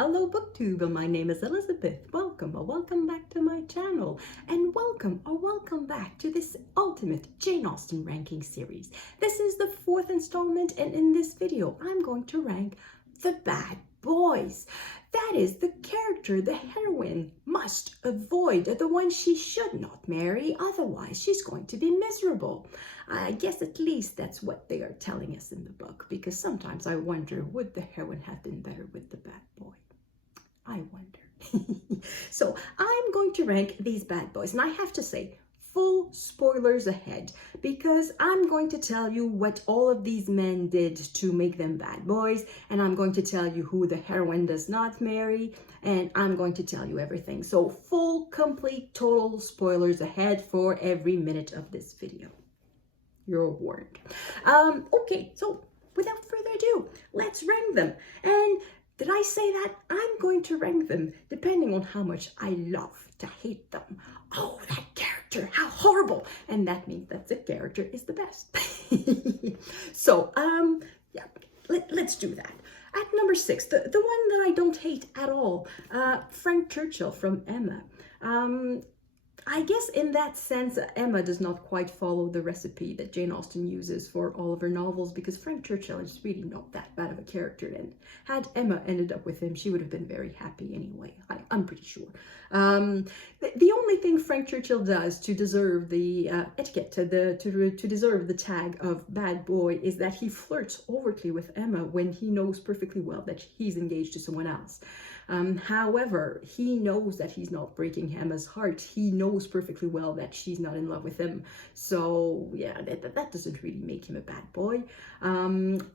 Hello BookTube, my name is Elizabeth. Welcome back to my channel, and welcome back to this ultimate Jane Austen ranking series. This is the 4th installment, and in this video I'm going to rank the bad boys. That is the character the heroine must avoid, the one she should not marry, otherwise she's going to be miserable. I guess at least that's what they are telling us in the book, because sometimes I wonder, would the heroine have been better with the bad boy? I wonder. So I'm going to rank these bad boys, and I have to say, full spoilers ahead, because I'm going to tell you what all of these men did to make them bad boys, and I'm going to tell you who the heroine does not marry, and I'm going to tell you everything. So full, complete, total spoilers ahead for every minute of this video. You're warned. Okay, so without further ado, let's rank them. And did I say that? I'm going to rank them depending on how much I love to hate them. Oh, that character, how horrible. And that means that the character is the best. So, yeah, let's do that. At number 6, the one that I don't hate at all, Frank Churchill from Emma. I guess in that sense, Emma does not quite follow the recipe that Jane Austen uses for all of her novels, because Frank Churchill is really not that bad of a character, and had Emma ended up with him, she would have been very happy anyway, I'm pretty sure. The only thing Frank Churchill does to deserve the etiquette, to deserve the tag of bad boy, is that he flirts overtly with Emma when he knows perfectly well that he's engaged to someone else. However, he knows that he's not breaking Emma's heart. He knows perfectly well that she's not in love with him. So yeah, that doesn't really make him a bad boy.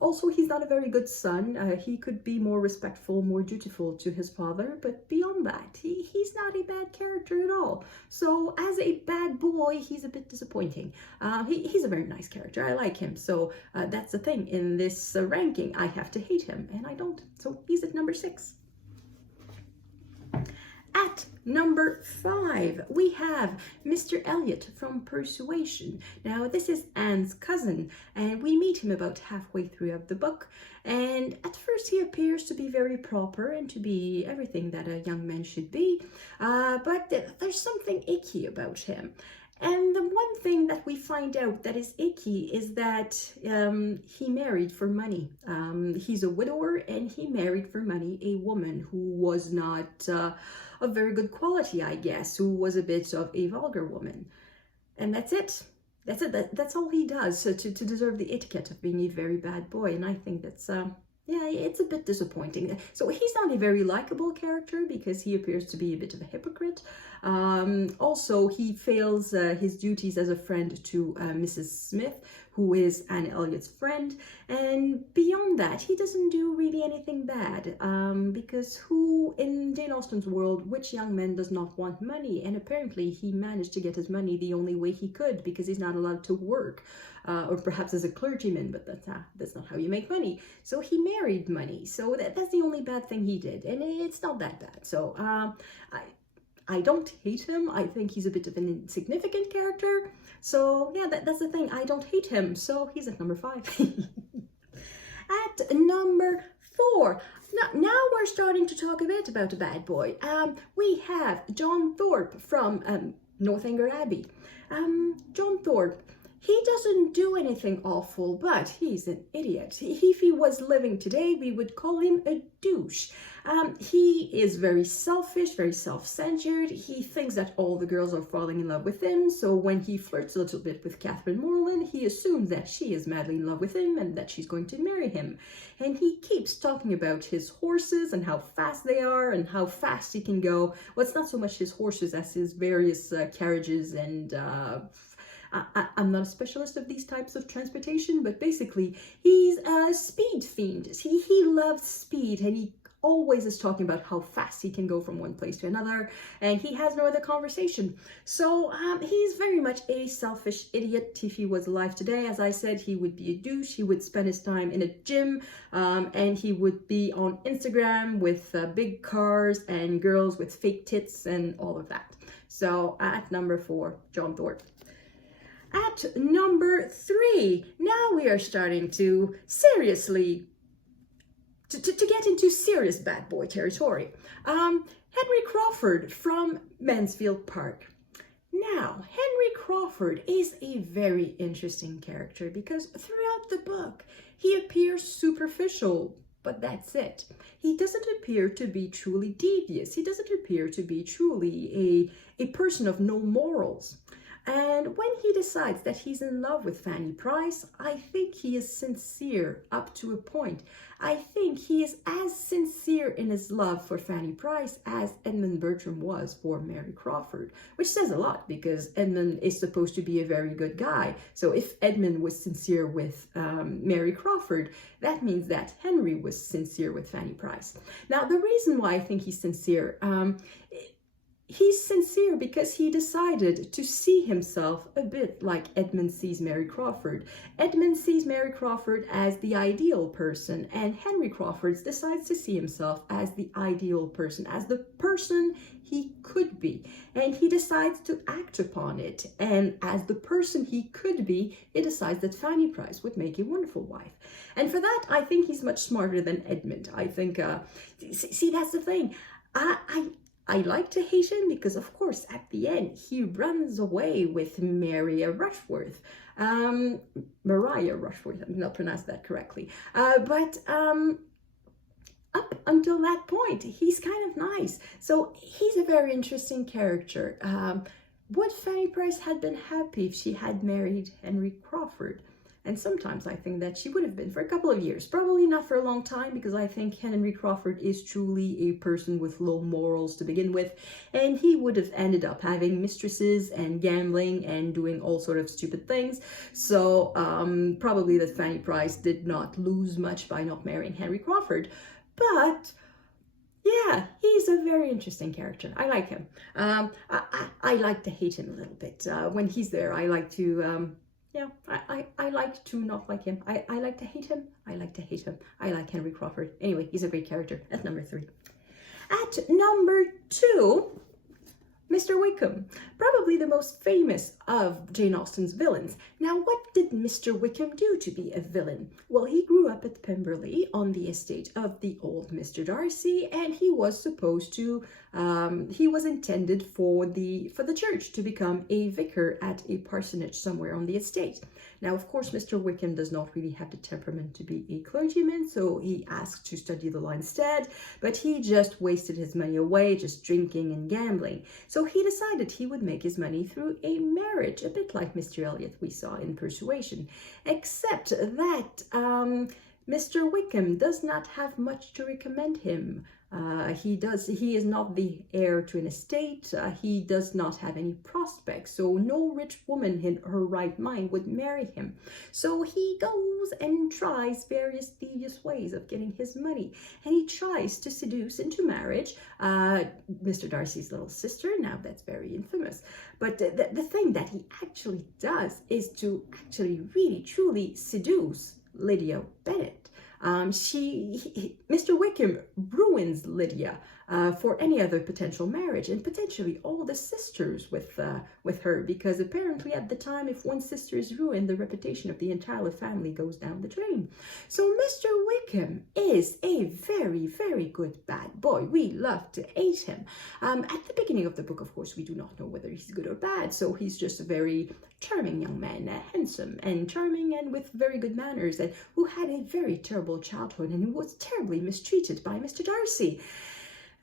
Also, he's not a very good son. He could be more respectful, more dutiful to his father, but beyond that, he's not a bad character at all. So as a bad boy, he's a bit disappointing. He's a very nice character. I like him. So that's the thing. In this ranking, I have to hate him, and I don't. So he's at number 6. At number 5, we have Mr. Elliot from Persuasion. Now, this is Anne's cousin, and we meet him about halfway through the book. And at first, he appears to be very proper and to be everything that a young man should be. But there's something icky about him. And the one thing that we find out that is icky is that he married for money. He's a widower, and he married for money a woman who was not of very good quality, I guess, who was a bit of a vulgar woman. And that's it. That's it. That's all he does to deserve the etiquette of being a very bad boy. And I think that's... yeah, it's a bit disappointing. So he's not a very likable character because he appears to be a bit of a hypocrite. Also, he fails his duties as a friend to Mrs. Smith, who is Anne Elliot's friend. And beyond that, he doesn't do really anything bad. Because who, in Jane Austen's world, which young man does not want money? And apparently he managed to get his money the only way he could, because he's not allowed to work. Or perhaps as a clergyman, but that's not how you make money. So he married money. So that's the only bad thing he did, and it's not that bad. So I don't hate him. I think he's a bit of an insignificant character. So yeah, that's the thing. I don't hate him. So he's at number 5. At number 4. Now we're starting to talk a bit about a bad boy. We have Johnthorpe from Northanger Abbey. Johnthorpe. He doesn't do anything awful, but he's an idiot. If he was living today, we would call him a douche. He is very selfish, very self-centered. He thinks that all the girls are falling in love with him, so when he flirts a little bit with Catherine Morland, he assumes that she is madly in love with him and that she's going to marry him. And he keeps talking about his horses and how fast they are and how fast he can go. Well, it's not so much his horses as his various carriages and... I'm not a specialist of these types of transportation, but basically he's a speed fiend. He loves speed, and he always is talking about how fast he can go from one place to another, and he has no other conversation. So he's very much a selfish idiot. If he was alive today, as I said, he would be a douche. He would spend his time in a gym, and he would be on Instagram with big cars and girls with fake tits and all of that. So at number 4, Johnthorpe. At number 3, now we are starting to seriously to get into serious bad boy territory. Henry Crawford from Mansfield Park. Now, Henry Crawford is a very interesting character because throughout the book, he appears superficial, but that's it. He doesn't appear to be truly devious. He doesn't appear to be truly a person of no morals. And when he decides that he's in love with Fanny Price, I think he is sincere up to a point. I think he is as sincere in his love for Fanny Price as Edmund Bertram was for Mary Crawford, which says a lot because Edmund is supposed to be a very good guy. So if Edmund was sincere with Mary Crawford, that means that Henry was sincere with Fanny Price. Now, the reason why I think he's sincere, he's sincere because he decided to see himself a bit like Edmund sees Mary Crawford. Edmund sees Mary Crawford as the ideal person, and Henry Crawford decides to see himself as the ideal person, as the person he could be. And he decides to act upon it. And as the person he could be, he decides that Fanny Price would make a wonderful wife. And for that, I think he's much smarter than Edmund. I think, see, that's the thing. I like to hate him because, of course, at the end, he runs away with Maria Rushworth. Mariah Rushworth, I did not pronounce that correctly. But up until that point, he's kind of nice. So he's a very interesting character. Would Fanny Price had been happy if she had married Henry Crawford? And sometimes I think that she would have been for a couple of years. Probably not for a long time, because I think Henry Crawford is truly a person with low morals to begin with. And he would have ended up having mistresses and gambling and doing all sort of stupid things. So probably that Fanny Price did not lose much by not marrying Henry Crawford. But yeah, he's a very interesting character. I like him. I like to hate him a little bit. When he's there, I like to... yeah, I like to not like him. I like to hate him. I like to hate him. I like Henry Crawford. Anyway, he's a great character. At number 3. At number 2, Mr. Wickham, probably the most famous of Jane Austen's villains. Now, what did Mr. Wickham do to be a villain? Well, he grew up at Pemberley on the estate of the old Mr. Darcy, and he was supposed to, he was intended for the church to become a vicar at a parsonage somewhere on the estate. Now, of course, Mr. Wickham does not really have the temperament to be a clergyman, so he asked to study the law instead, but he just wasted his money away, just drinking and gambling. So he decided he would make his money through a marriage, a bit like Mr. Elliot we saw in Persuasion, except that Mr. Wickham does not have much to recommend him. He is not the heir to an estate. He does not have any prospects. So no rich woman in her right mind would marry him. So he goes and tries various devious ways of getting his money. And he tries to seduce into marriage Mr. Darcy's little sister. Now that's very infamous. But the thing that he actually does is to actually really truly seduce Lydia Bennet. Mr. Wickham ruins Lydia for any other potential marriage, and potentially all the sisters with her, because apparently at the time, if one sister is ruined, the reputation of the entire family goes down the drain. So Mr. Wickham is a very, very good bad boy. We love to hate him. At the beginning of the book, of course, we do not know whether he's good or bad, so he's just a very charming young man, handsome and charming and with very good manners, and who had a very terrible childhood and who was terribly mistreated by Mr. Darcy.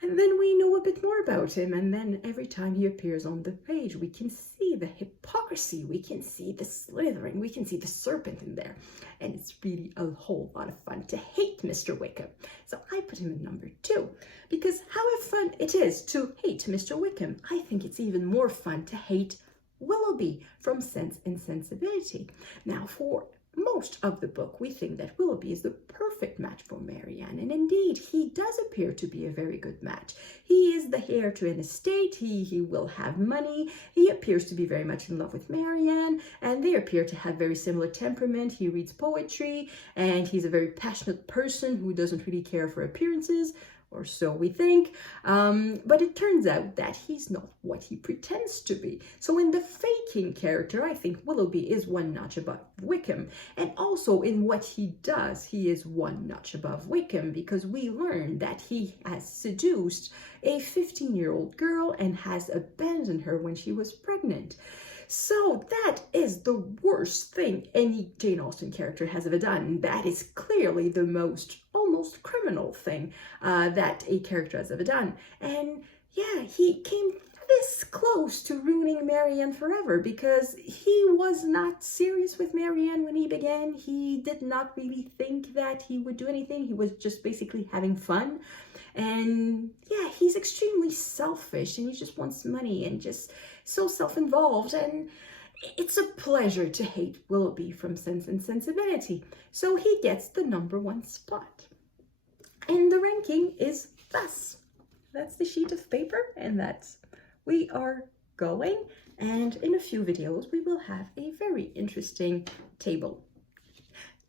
And then we know a bit more about him, and then every time he appears on the page, we can see the hypocrisy, we can see the slithering, we can see the serpent in there. And it's really a whole lot of fun to hate Mr. Wickham. So I put him in number 2, because however fun it is to hate Mr. Wickham, I think it's even more fun to hate Willoughby from Sense and Sensibility. Now, for most of the book, we think that Willoughby is the perfect match for Marianne, and indeed, he does appear to be a very good match. He is the heir to an estate, he will have money, he appears to be very much in love with Marianne, and they appear to have very similar temperament. He reads poetry, and he's a very passionate person who doesn't really care for appearances. or so we think, but it turns out that he's not what he pretends to be. So in the faking character, I think Willoughby is one notch above Wickham, and also in what he does, he is one notch above Wickham, because we learn that he has seduced a 15-year-old girl and has abandoned her when she was pregnant. So that is the worst thing any Jane Austen character has ever done. That is clearly the most almost criminal thing that a character has ever done. And yeah, he came this close to ruining Marianne forever, because he was not serious with Marianne when he began. He did not really think that he would do anything. He was just basically having fun. And yeah, he's extremely selfish, and he just wants money and just so self-involved. And it's a pleasure to hate Willoughby from Sense and Sensibility. So he gets the #1 spot. And the ranking is thus. That's the sheet of paper, and that's we are going. And in a few videos, we will have a very interesting table.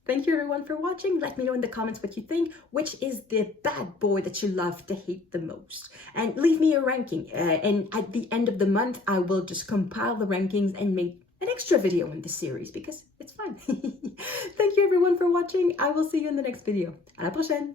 Thank you everyone for watching. Let me know in the comments what you think. Which is the bad boy that you love to hate the most? And leave me a ranking. And at the end of the month, I will just compile the rankings and make an extra video in this series because it's fun. Thank you everyone for watching. I will see you in the next video. À la prochaine.